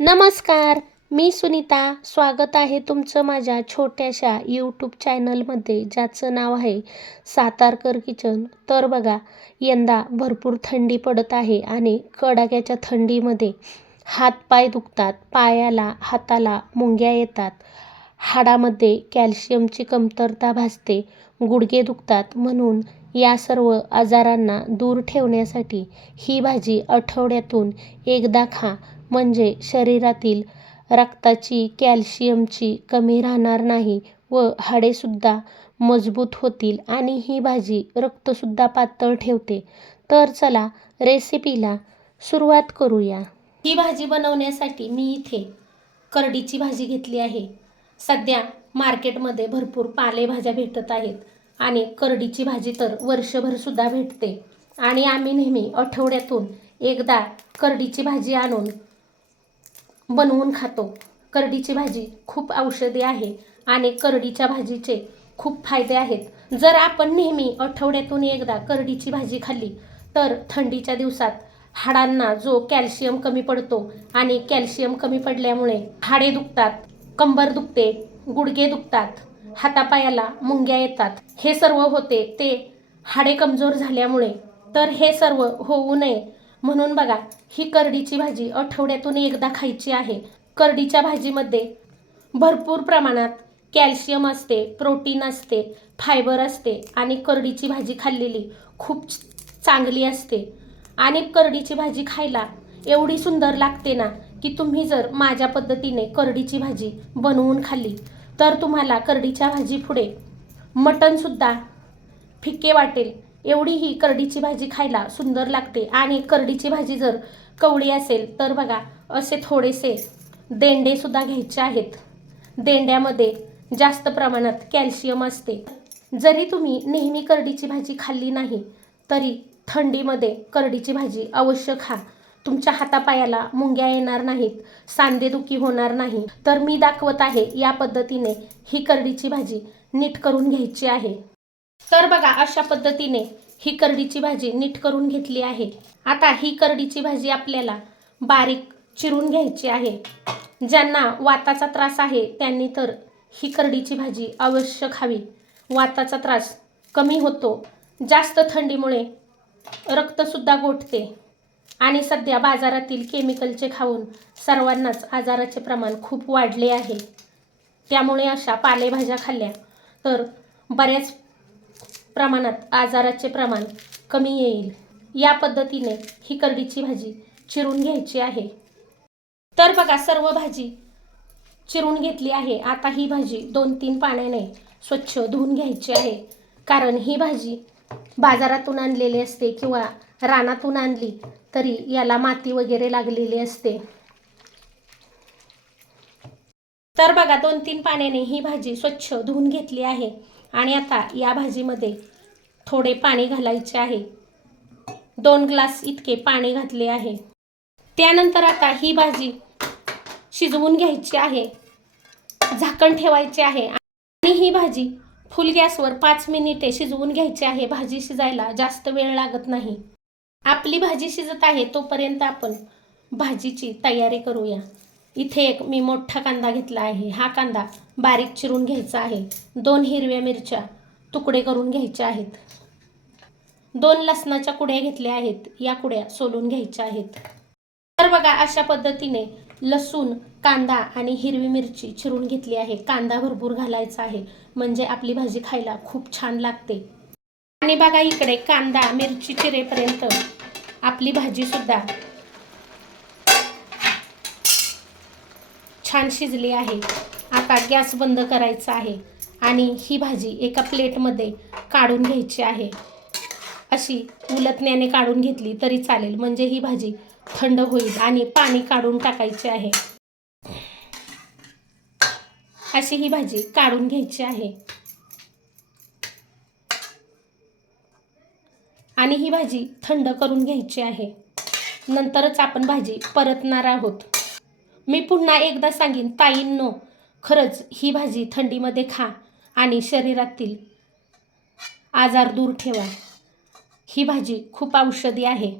नमस्कार मी सुनीता. स्वागत आहे तुमचं माझ्या छोट्याशा यूट्यूब चॅनलमध्ये ज्याचं नाव आहे सातारकर किचन. तर बघा यंदा भरपूर थंडी पडत आहे आणि कडाक्याच्या थंडीमध्ये हातपाय दुखतात पायाला हाताला मुंग्या येतात. हाडामध्ये कॅल्शियमची कमतरता भासते गुडघे दुखतात. म्हणून या सर्व आजारांना दूर ठेवण्यासाठी ही भाजी आठवड्यातून एकदा खा. म्हणजे शरीरातील रक्ताची कॅल्शियमची कमी राहणार नाही व हाडेसुद्धा मजबूत होतील आणि ही भाजी रक्तसुद्धा पातळ ठेवते. तर चला रेसिपीला सुरुवात करूया. ही भाजी बनवण्यासाठी मी इथे करडीची भाजी घेतली आहे. सध्या मार्केटमध्ये भरपूर पालेभाज्या भेटत आहेत आणि करडीची भाजी तर वर्षभरसुद्धा भेटते. आणि आम्ही नेहमी आठवड्यातून एकदा करडीची भाजी आणून बनवून खातो. करडीची भाजी खूप औषधी आहे आणि करडीच्या भाजीचे खूप फायदे आहेत. जर आपण नेहमी आठवड्यातून एकदा करडीची भाजी खाल्ली तर थंडीच्या दिवसात हाडांना जो कॅल्शियम कमी पडतो आणि कॅल्शियम कमी पडल्यामुळे हाडे दुखतात कंबर दुखते गुडघे दुखतात हातापायाला मुंग्या येतात. हे सर्व होते ते हाडे कमजोर झाल्यामुळे. तर हे सर्व होऊ नये. म्हणून बघा ही करडीची भाजी आठवड्यातून एकदा खायची आहे. करडीच्या भाजीमध्ये भरपूर प्रमाणात कॅल्शियम असते प्रोटीन असते फायबर असते आणि करडीची भाजी खाल्लेली खूप चांगली असते. आणि करडीची भाजी खायला एवढी सुंदर लागते ना की तुम्ही जर माझ्या पद्धतीने करडीची भाजी बनवून खाल्ली तर तुम्हाला करडीच्या भाजी पुढे मटणसुद्धा फिक्के वाटेल. एवढी ही करडीची भाजी खायला सुंदर लागते. आणि करडीची भाजी जर कवळी असेल तर बघा असे थोडेसे देंडेसुद्धा घ्यायचे आहेत. देंड्यामध्ये जास्त प्रमाणात कॅल्शियम असते. जरी तुम्ही नेहमी करडीची भाजी खाल्ली नाही तरी थंडीमध्ये करडीची भाजी अवश्य खा. तुमच्या हातापायाला मुंग्या येणार नाहीत सांधेदुखी होणार नाही. तर मी दाखवत आहे या पद्धतीने ही करडीची भाजी नीट करून घ्यायची आहे. तर बघा अशा पद्धतीने ही करडीची भाजी नीट करून घेतली आहे. आता ही करडीची भाजी आपल्याला बारीक चिरून घ्यायची आहे. ज्यांना वाताचा त्रास आहे त्यांनी तर ही करडीची भाजी अवश्य खावी. वाताचा त्रास कमी होतो. जास्त थंडीमुळे रक्तसुद्धा गोठते. आणि सध्या बाजारातील केमिकलचे खाऊन सर्वांनाच आजाराचे प्रमाण खूप वाढले आहे. त्यामुळे अशा पालेभाज्या खाल्ल्या तर बऱ्याच प्रमाणात आजाराचे प्रमाण कमी येईल. या पद्धतीने ही करडीची भाजी चिरून घ्यायची आहे. तर बघा सर्व भाजी चिरून घेतली आहे. आता ही भाजी दोन तीन पाण्याने स्वच्छ धुवून घ्यायची आहे. कारण ही भाजी बाजारातून आणलेली असते किंवा रानातून आणली तरी याला माती वगैरे लागलेली असते. तर बघा दोन तीन पाण्याने ही भाजी स्वच्छ धुवून घेतली आहे. आणि आता या भाजीमध्ये थोडे पाणी घालायचे आहे. दोन ग्लास इतके पाणी घातले आहे. त्यानंतर आता ही भाजी शिजवून घ्यायची आहे. झाकण ठेवायचे आहे आणि ही भाजी फुल गॅसवर पाच मिनिटे शिजवून घ्यायची आहे. भाजी शिजायला जास्त वेळ लागत नाही. आपली भाजी शिजत आहे तोपर्यंत आपण भाजीची तयारी करूया. इथे एक मी मोठा कांदा घेतला आहे. हा कांदा बारीक चिरून घ्यायचा आहे. दोन हिरव्या मिरच्या तुकडे करून घ्यायच्या आहेत. दोन लसणाच्या कुड्या घेतल्या आहेत. या कुड्या सोलून घ्यायच्या आहेत. तर बघा अशा पद्धतीने लसूण कांदा आणि हिरवी मिरची चिरून घेतली आहे. कांदा भरपूर घालायचा आहे. म्हणजे आपली भाजी खायला खूप छान लागते. आणि बघा इकडे कांदा मिरची चिरेपर्यंत आपली भाजी सुद्धा छान शिजली आहे. आता गॅस बंद करायचा आहे आणि ही भाजी एका प्लेटमध्ये काढून घ्यायची आहे. अशी उलटण्याने काढून घेतली तरी चालेल. म्हणजे ही भाजी थंड होईल आणि पाणी काढून टाकायचे आहे. अशी ही भाजी काढून घ्यायची आहे. आणि ही भाजी थंड करून घ्यायची आहे. नंतरच आपण भाजी परतणार आहोत. मी पुन्हा एकदा सांगेन ताईंनो खरंच ही भाजी थंडीमध्ये खा आणि शरीरातील आजार दूर ठेवा. ही भाजी खूप औषधी आहे.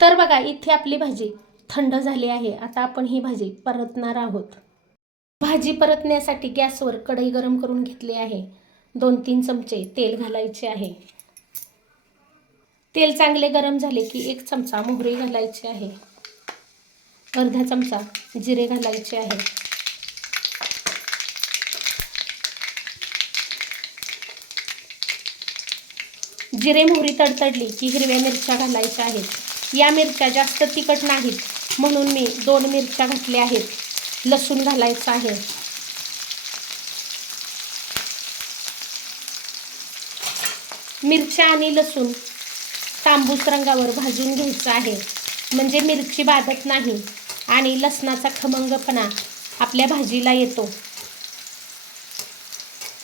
तर बघा इथे आपली भाजी थंड झाली आहे. आता आपण ही भाजी परतणार आहोत. भाजी परतण्यासाठी गॅसवर कढई गरम करून घेतली आहे. दोन तीन चमचे तेल घालायचे आहे. तेल चांगले गरम झाले की एक चमचा मोहरी घालायची आहे. अर्धा चमचा जिरे घालायचे आहे. जिरे मोहरी तडतडली की हिरव्या मिरच्या घालायच्या आहेत. या मिरच्या जास्त तिखट नाहीत म्हणून मी दोन मिरच्या घातल्या आहेत. लसूण घालायचं आहे. मिरच्या आणि लसूण तांबूस रंगावर भाजून घ्यायचं आहे. म्हणजे मिरची बाधत नाही आणि लसणाचा खमंगपणा आपल्या भाजीला येतो.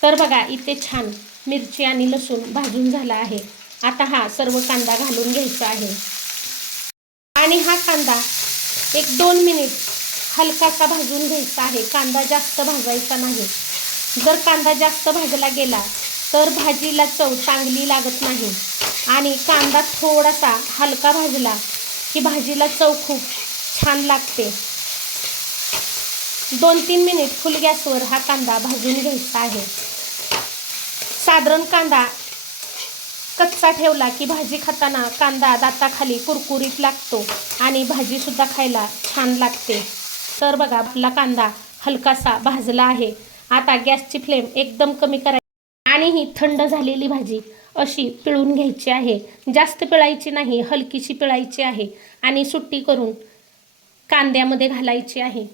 तर बघा इथे छान मिरची आणि लसूण भाजून झाला आहे. आता हा सर्व कांदा घालून घ्यायचा आहे. आणि हा कांदा एक दोन मिनिट हलकासा भाजून घ्यायचा आहे. कांदा जास्त भाजायचा नाही. जर कांदा जास्त भाजला गेला तर भाजीला चव चांगली लागत नाही. आणि कांदा थोडासा हलका भाजला की भाजीला चव खूप छान लागते. दोन तीन मिनिट फुल गॅसवर हा कांदा भाजून घ्यायचा आहे. साधारण कांदा कच्चा ठेवला की भाजी खाताना कांदा दाताखाली कुरकुरीत लागतो आणि भाजीसुद्धा खायला छान लागते. तर बघा आपला कांदा हलकासा भाजला आहे. आता गॅसची फ्लेम एकदम कमी करायची आणि ही थंड झालेली भाजी अशी पिळून घ्यायची आहे. जास्त पिळायची नाही हलकीशी पिळायची आहे आणि सुट्टी करून कांद्यामध्ये घालायची आहे.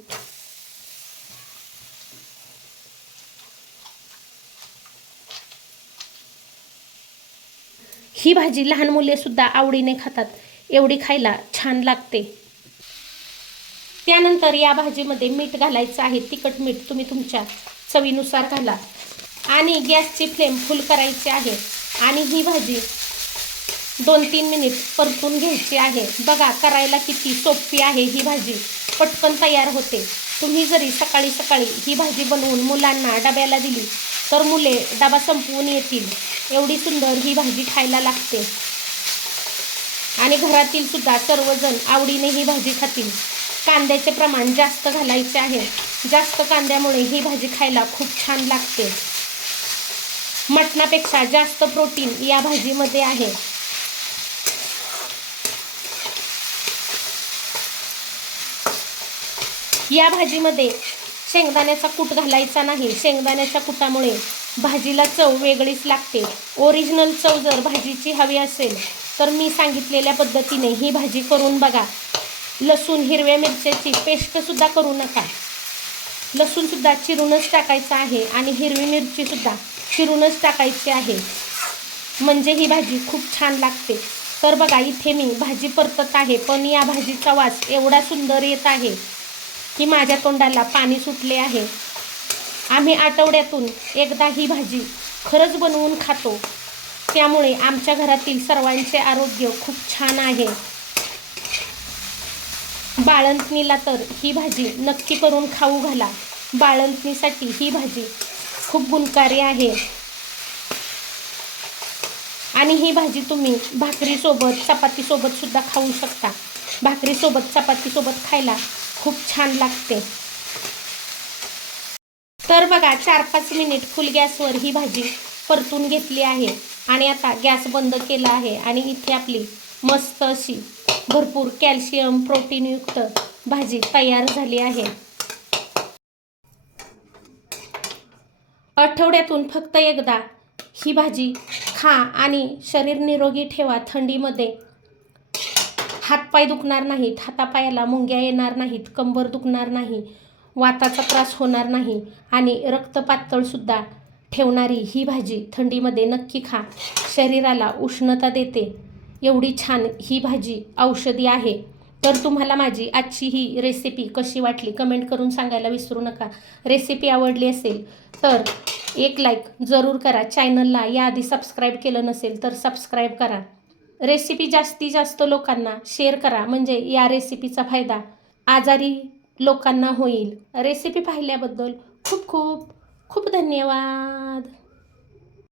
ही भाजी लहान मुले सुद्धा आवडीने खातात. एवढी खायला छान लागते. त्यानंतर या भाजीमध्ये मीठ घालायचं आहे. तिखट मीठ तुम्ही तुमच्या चवीनुसार घाला. आणि गॅसची फ्लेम फुल करायची आहे. आणि ही भाजी दोन तीन मिनिट परतून घ्यायची आहे. बघा करायला किती सोपी आहे ही भाजी. पटकन तयार होते. तुम्ही जरी सकाळी सकाळी ही भाजी बनवून मुलांना डब्याला दिली तर मुले डबा संपवून येतील. एवढी सुंदर ही भाजी खायला लागते. आणि घरातील सुद्धा सर्वजण आवडीने ही भाजी खातील. कांद्याचे प्रमाण जास्त घालायचे आहे. जास्त कांद्यामुळे ही भाजी खायला खूप छान लागते. मटणापेक्षा जास्त प्रोटीन या भाजीमध्ये आहे. या भाजीमध्ये शेंगदाण्याचा कूट घालायचा नाही. शेंगदाण्याच्या कुटामुळे भाजीला चव वेगळीच लागते. ओरिजिनल चव जर भाजीची हवी असेल तर मी सांगितलेल्या पद्धतीने ही भाजी करून बघा. लसूण हिरव्या मिरच्याची पेस्टसुद्धा करू नका. लसूणसुद्धा चिरूनच टाकायचं आहे आणि हिरवी मिरचीसुद्धा चिरूनच टाकायची आहे. म्हणजे ही भाजी खूप छान लागते. तर बघा इथे मी भाजी परतत आहे पण या भाजीचा वास एवढा सुंदर येत आहे. की माझ्या तोंडाला पाणी सुटले आहे. आम्ही आठवड्यातून एकदा ही भाजी खरंच बनवून खातो. त्यामुळे आमच्या घरातील सर्वांचे आरोग्य खूप छान आहे. बाळंतणीला तर ही भाजी नक्की करून खाऊ घाला. बाळंतणीसाठी ही भाजी खूप गुणकारी आहे. आणि ही भाजी तुम्ही भाकरीसोबत चपातीसोबत सुद्धा खाऊ शकता. भाकरीसोबत चपातीसोबत खायला खूप छान लागते. तर बघा चार पाच मिनिट फुल गॅसवर ही भाजी परतून घेतली आहे. आणि आता गॅस बंद केला आहे. आणि इथे आपली मस्त अशी भरपूर कॅल्शियम प्रोटीनयुक्त भाजी तयार झाली आहे. आठवड्यातून फक्त एकदा ही भाजी खा आणि शरीर निरोगी ठेवा थंडीमध्ये. हातपाय दुखणार नाहीत हातापायाला मुंग्या येणार नाहीत कंबर दुखणार नाही वाताचा त्रास होणार नाही आणि रक्त पातळसुद्धा ठेवणारी ही भाजी थंडीमध्ये नक्की खा. शरीराला उष्णता देते. एवढी छान ही भाजी औषधी आहे. तर तुम्हाला माझी आजची ही रेसिपी कशी वाटली कमेंट करून सांगायला विसरू नका. रेसिपी आवडली असेल तर एक लाईक जरूर करा. चॅनलला याआधी सबस्क्राईब केलं नसेल तर सबस्क्राईब करा. रेसिपी जास्तीत जास्त लोकांना शेअर करा. म्हणजे या रेसिपीचा फायदा आजारी लोकांना होईल. रेसिपी पाहिल्याबद्दल खूप खूप खूप धन्यवाद.